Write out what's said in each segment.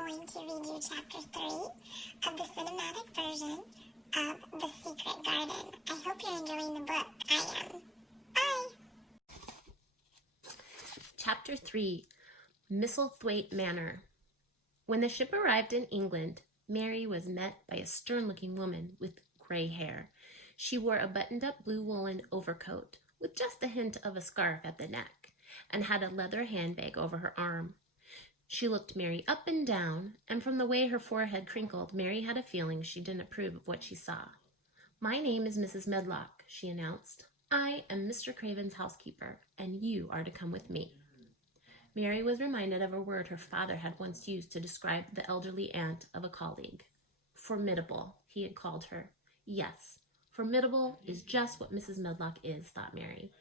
going to read you chapter 3 of the cinematic version of The Secret Garden. I hope you're enjoying the book. I am. Bye! Chapter 3, Misselthwaite Manor. When the ship arrived in England, Mary was met by a stern-looking woman with gray hair. She wore a buttoned-up blue woolen overcoat with just a hint of a scarf at the neck and had a leather handbag over her arm. She looked Mary up and down, and from the way her forehead crinkled, Mary had a feeling she didn't approve of what she saw. "My name is Mrs. Medlock," she announced. "I am Mr. Craven's housekeeper, and you are to come with me." Mary was reminded of a word her father had once used to describe the elderly aunt of a colleague. Formidable, he had called her. Yes, formidable is just what Mrs. Medlock is, thought Mary.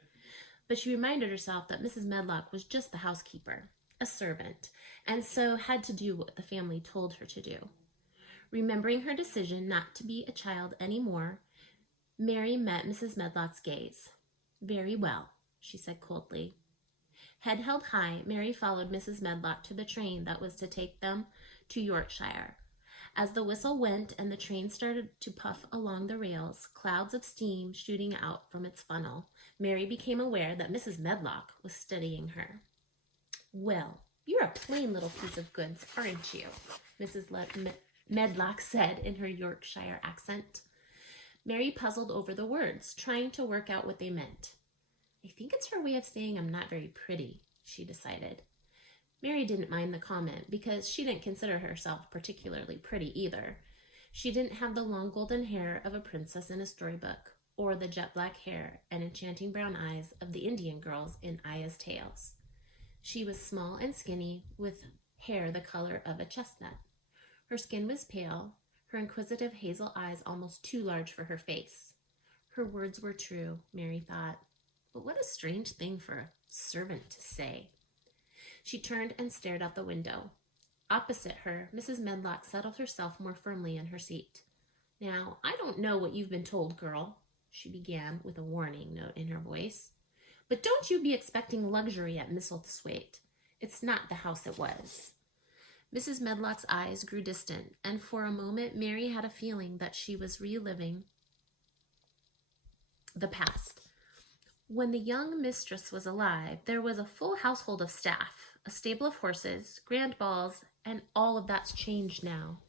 But she reminded herself that Mrs. Medlock was just the housekeeper, a servant, and so had to do what the family told her to do. Remembering her decision not to be a child any more, Mary met Mrs. Medlock's gaze. "Very well," she said coldly. Head held high, Mary followed Mrs. Medlock to the train that was to take them to Yorkshire. As the whistle went and the train started to puff along the rails, clouds of steam shooting out from its funnel, Mary became aware that Mrs. Medlock was studying her. "Well, you're a plain little piece of goods, aren't you?" Mrs. Medlock said in her Yorkshire accent. Mary puzzled over the words, trying to work out what they meant. "I think it's her way of saying I'm not very pretty," she decided. Mary didn't mind the comment because she didn't consider herself particularly pretty either. She didn't have the long golden hair of a princess in a storybook, or the jet black hair and enchanting brown eyes of the Indian girls in Aya's Tales. She was small and skinny, with hair the color of a chestnut. Her skin was pale, her inquisitive hazel eyes almost too large for her face. Her words were true, Mary thought, but what a strange thing for a servant to say. She turned and stared out the window. Opposite her, Mrs. Medlock settled herself more firmly in her seat. "Now, I don't know what you've been told, girl," she began with a warning note in her voice, "but don't you be expecting luxury at Misselthwaite. It's not the house it was." Mrs. Medlock's eyes grew distant, and for a moment Mary had a feeling that she was reliving the past. When the young mistress was alive, there was a full household of staff, a stable of horses, grand balls, and all of that's changed now.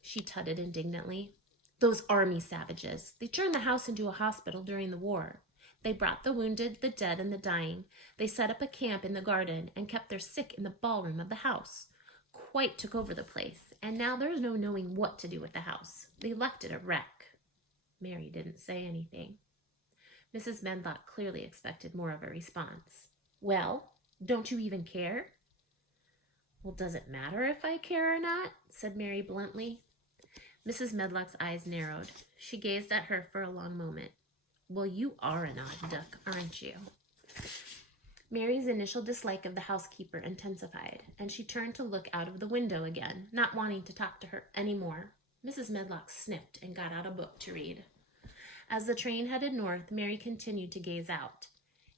She tutted indignantly. "Those army savages. They turned the house into a hospital during the war. They brought the wounded, the dead, and the dying. They set up a camp in the garden and kept their sick in the ballroom of the house. Quite took over the place, and now there's no knowing what to do with the house. They left it a wreck." Mary didn't say anything. Mrs. Medlock clearly expected more of a response. "Well, don't you even care?" "Well, does it matter if I care or not?" said Mary bluntly. Mrs. Medlock's eyes narrowed. She gazed at her for a long moment. "Well, you are an odd duck, aren't you?" Mary's initial dislike of the housekeeper intensified, and she turned to look out of the window again, not wanting to talk to her any more. Mrs. Medlock sniffed and got out a book to read. As the train headed north, Mary continued to gaze out.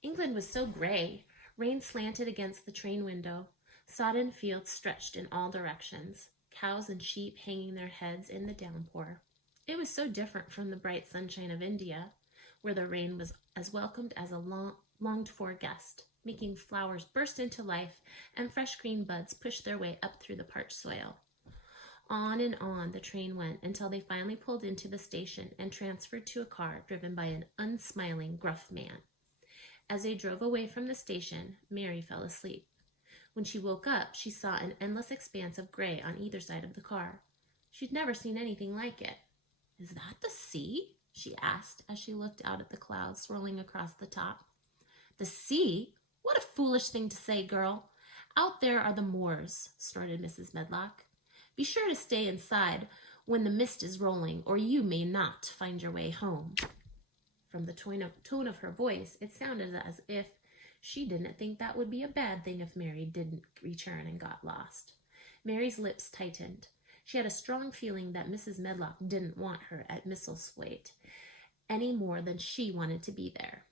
England was so gray. Rain slanted against the train window. Sodden fields stretched in all directions, cows and sheep hanging their heads in the downpour. It was so different from the bright sunshine of India, where the rain was as welcomed as a longed-for guest, making flowers burst into life and fresh green buds push their way up through the parched soil. On and on the train went until they finally pulled into the station and transferred to a car driven by an unsmiling, gruff man. As they drove away from the station, Mary fell asleep. When she woke up, she saw an endless expanse of gray on either side of the car. She'd never seen anything like it. "Is that the sea?" she asked as she looked out at the clouds swirling across the top. "The sea? What a foolish thing to say, girl. Out there are the moors," snorted Mrs. Medlock. "Be sure to stay inside when the mist is rolling, or you may not find your way home." From the tone of her voice, it sounded as if she didn't think that would be a bad thing if Mary didn't return and got lost. Mary's lips tightened. She had a strong feeling that Mrs. Medlock didn't want her at Misselthwaite any more than she wanted to be there.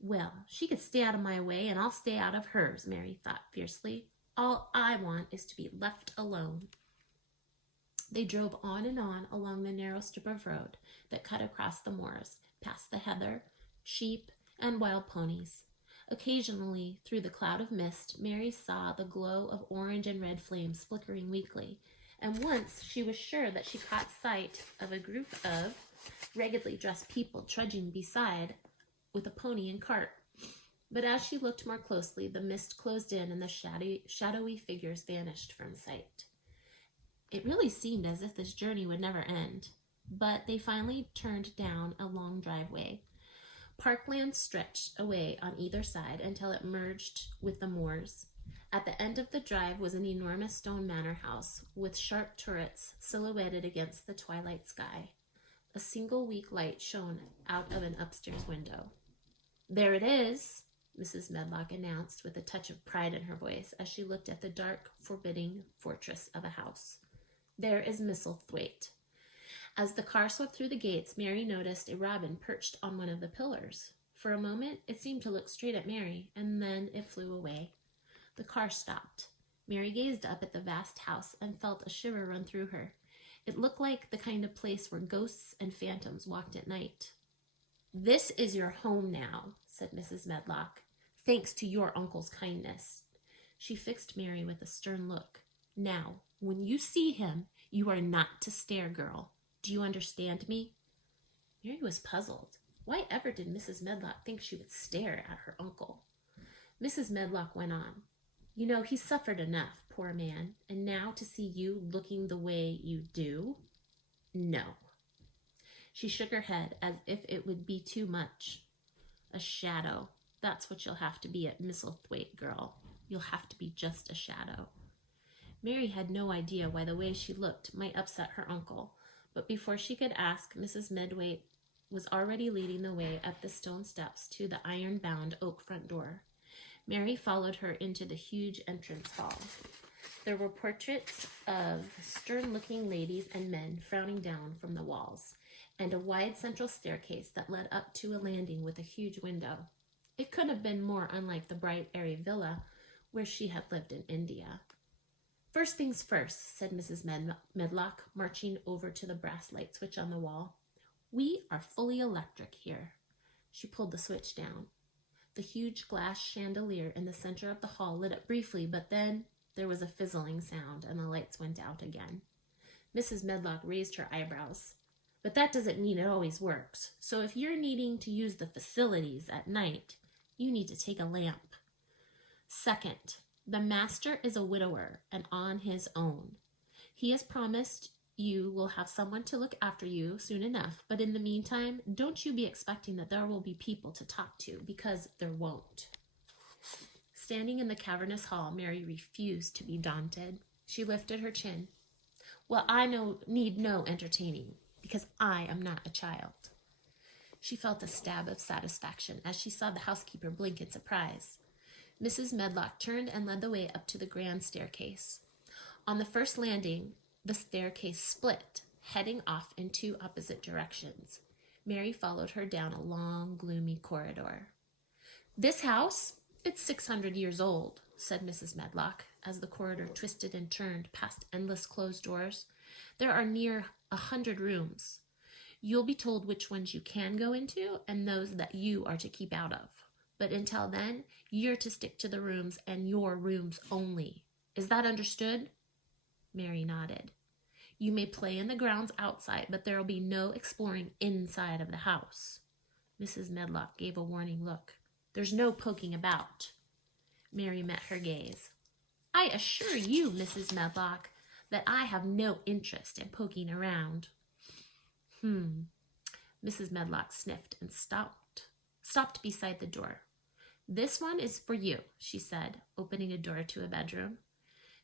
"Well, she could stay out of my way, and I'll stay out of hers," Mary thought fiercely. All I want is to be left alone." They drove on and on along the narrow strip of road that cut across the moors, past the heather, sheep, and wild ponies. Occasionally, through the cloud of mist, Mary saw the glow of orange and red flames flickering weakly, and once she was sure that she caught sight of a group of raggedly dressed people trudging beside with a pony and cart. But as she looked more closely, the mist closed in and the shadowy figures vanished from sight. It really seemed as if this journey would never end, but they finally turned down a long driveway. Parkland stretched away on either side until it merged with the moors. At the end of the drive was an enormous stone manor house with sharp turrets silhouetted against the twilight sky. A single weak light shone out of an upstairs window. "There it is," Mrs. Medlock announced with a touch of pride in her voice as she looked at the dark, forbidding fortress of a house. "There is Misselthwaite." As the car swept through the gates, Mary noticed a robin perched on one of the pillars. For a moment, it seemed to look straight at Mary, and then it flew away. The car stopped. Mary gazed up at the vast house and felt a shiver run through her. It looked like the kind of place where ghosts and phantoms walked at night. "This is your home now," said Mrs. Medlock, "thanks to your uncle's kindness." She fixed Mary with a stern look. "Now, when you see him, you are not to stare, girl. Do you understand me?" Mary was puzzled. Why ever did Mrs. Medlock think she would stare at her uncle? Mrs. Medlock went on. "You know, he suffered enough, poor man, and now to see you looking the way you do? No." She shook her head as if it would be too much. "A shadow. That's what you'll have to be at Misselthwaite, girl. You'll have to be just a shadow." Mary had no idea why the way she looked might upset her uncle, but before she could ask, Mrs. Medwaite was already leading the way up the stone steps to the iron-bound oak front door. Mary followed her into the huge entrance hall. There were portraits of stern-looking ladies and men frowning down from the walls, and a wide central staircase that led up to a landing with a huge window. It couldn't have been more unlike the bright, airy villa where she had lived in India. "First things first," said Mrs. Medlock, marching over to the brass light switch on the wall. "We are fully electric here." She pulled the switch down. The huge glass chandelier in the center of the hall lit up briefly, but then there was a fizzling sound and the lights went out again. Mrs. Medlock raised her eyebrows. "But that doesn't mean it always works. So if you're needing to use the facilities at night, you need to take a lamp. Second, the master is a widower and on his own. He has promised you will have someone to look after you soon enough, but in the meantime, don't you be expecting that there will be people to talk to, because there won't." Standing in the cavernous hall, Mary refused to be daunted. She lifted her chin. "Well, I need no entertaining, because I am not a child." She felt a stab of satisfaction as she saw the housekeeper blink in surprise. Mrs. Medlock turned and led the way up to the grand staircase. On the first landing, the staircase split, heading off in two opposite directions. Mary followed her down a long, gloomy corridor. "This house? It's 600 years old," said Mrs. Medlock, as the corridor twisted and turned past endless closed doors. "There are near 100 rooms. You'll be told which ones you can go into and those that you are to keep out of. But until then, you're to stick to the rooms and your rooms only. Is that understood?" Mary nodded. "You may play in the grounds outside, but there will be no exploring inside of the house." Mrs. Medlock gave a warning look. "There's no poking about." Mary met her gaze. "I assure you, Mrs. Medlock, that I have no interest in poking around." Mrs. Medlock sniffed and stopped beside the door. "This one is for you," she said, opening a door to a bedroom.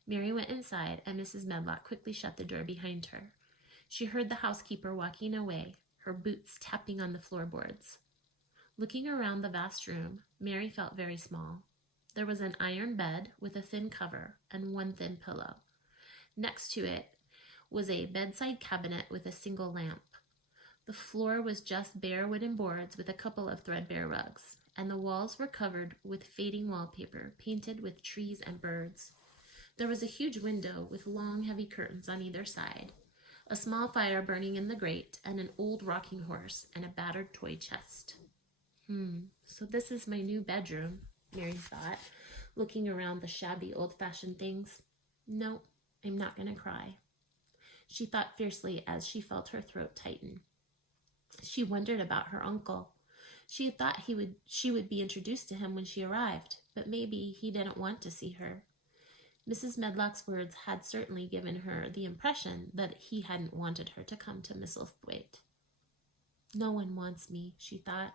Mary went inside, and Mrs. Medlock quickly shut the door behind her. She heard the housekeeper walking away, her boots tapping on the floorboards. Looking around the vast room, Mary felt very small. There was an iron bed with a thin cover and one thin pillow. Next to it was a bedside cabinet with a single lamp. The floor was just bare wooden boards with a couple of threadbare rugs, and the walls were covered with fading wallpaper painted with trees and birds. There was a huge window with long, heavy curtains on either side, a small fire burning in the grate, and an old rocking horse and a battered toy chest. So this is my new bedroom, Mary thought, looking around the shabby, old-fashioned things. No, I'm not going to cry. She thought fiercely as she felt her throat tighten. She wondered about her uncle. She had thought she would be introduced to him when she arrived, but maybe he didn't want to see her. Mrs. Medlock's words had certainly given her the impression that he hadn't wanted her to come to Misselthwaite. No one wants me, she thought.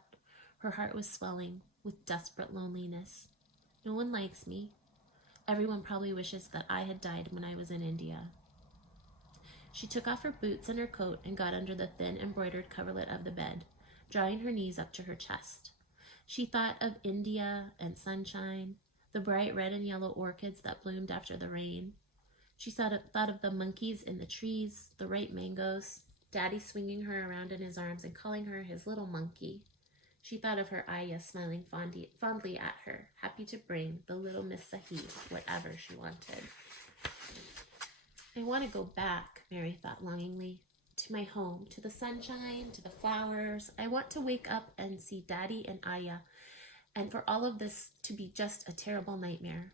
Her heart was swelling with desperate loneliness. No one likes me. Everyone probably wishes that I had died when I was in India. She took off her boots and her coat and got under the thin embroidered coverlet of the bed, drawing her knees up to her chest. She thought of India and sunshine, the bright red and yellow orchids that bloomed after the rain. She thought of the monkeys in the trees, the ripe mangoes, Daddy swinging her around in his arms and calling her his little monkey. She thought of her Ayah smiling fondly at her, happy to bring the little Miss Sahib whatever she wanted. I want to go back, Mary thought longingly, to my home, to the sunshine, to the flowers. I want to wake up and see Daddy and Ayah, and for all of this to be just a terrible nightmare.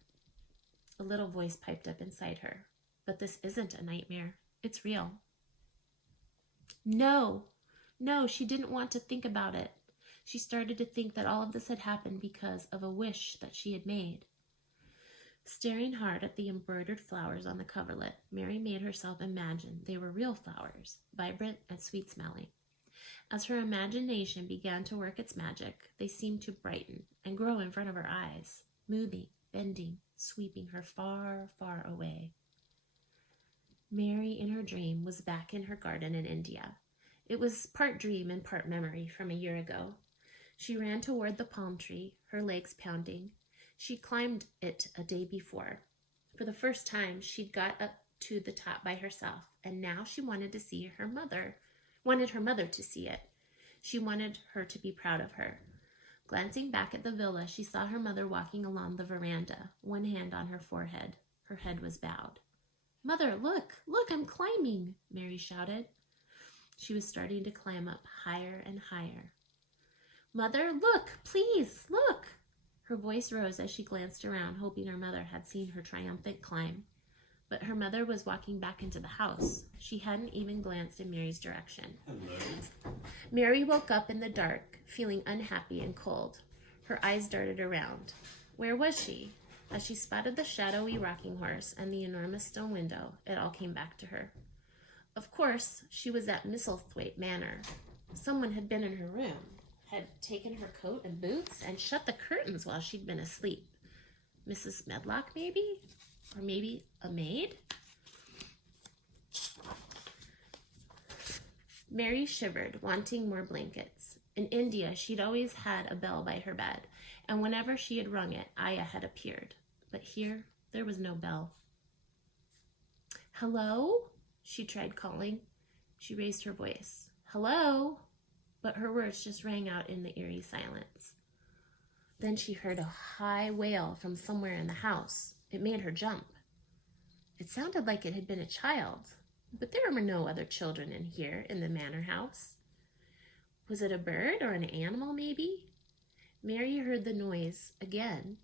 A little voice piped up inside her. But this isn't a nightmare. It's real. No, she didn't want to think about it. She started to think that all of this had happened because of a wish that she had made. Staring hard at the embroidered flowers on the coverlet, Mary made herself imagine they were real flowers, vibrant and sweet-smelling. As her imagination began to work its magic, they seemed to brighten and grow in front of her eyes, moving, bending, sweeping her far, far away. Mary, in her dream, was back in her garden in India. It was part dream and part memory from a year ago. She ran toward the palm tree, her legs pounding. She'd climbed it a day before. For the first time, she'd got up to the top by herself, and now she wanted to see her mother to see it. She wanted her to be proud of her. Glancing back at the villa, she saw her mother walking along the veranda, one hand on her forehead. Her head was bowed. "Mother, look, I'm climbing," Mary shouted. She was starting to climb up higher and higher. "Mother, look, please, look!" Her voice rose as she glanced around, hoping her mother had seen her triumphant climb. But her mother was walking back into the house. She hadn't even glanced in Mary's direction. Hello. Mary woke up in the dark, feeling unhappy and cold. Her eyes darted around. Where was she? As she spotted the shadowy rocking horse and the enormous stone window, it all came back to her. Of course, she was at Misselthwaite Manor. Someone had been in her room, had taken her coat and boots, and shut the curtains while she'd been asleep. Mrs. Medlock, maybe? Or maybe a maid? Mary shivered, wanting more blankets. In India, she'd always had a bell by her bed, and whenever she had rung it, Ayah had appeared. But here, there was no bell. "Hello?" She tried calling. She raised her voice. "Hello?" But her words just rang out in the eerie silence. Then she heard a high wail from somewhere in the house. It made her jump. It sounded like it had been a child, but there were no other children in here in the manor house. Was it a bird or an animal, maybe? Mary heard the noise again.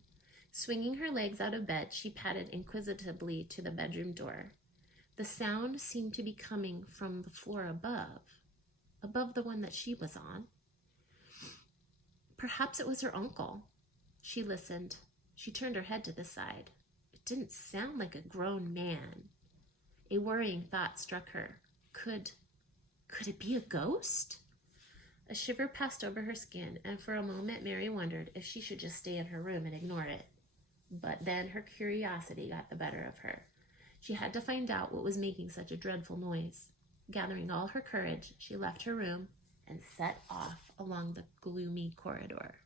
Swinging her legs out of bed, she padded inquisitively to the bedroom door. The sound seemed to be coming from the floor above the one that she was on. Perhaps it was her uncle. She listened. She turned her head to the side. It didn't sound like a grown man. A worrying thought struck her. Could it be a ghost? A shiver passed over her skin, and for a moment Mary wondered if she should just stay in her room and ignore it. But then her curiosity got the better of her. She had to find out what was making such a dreadful noise. Gathering all her courage, she left her room and set off along the gloomy corridor.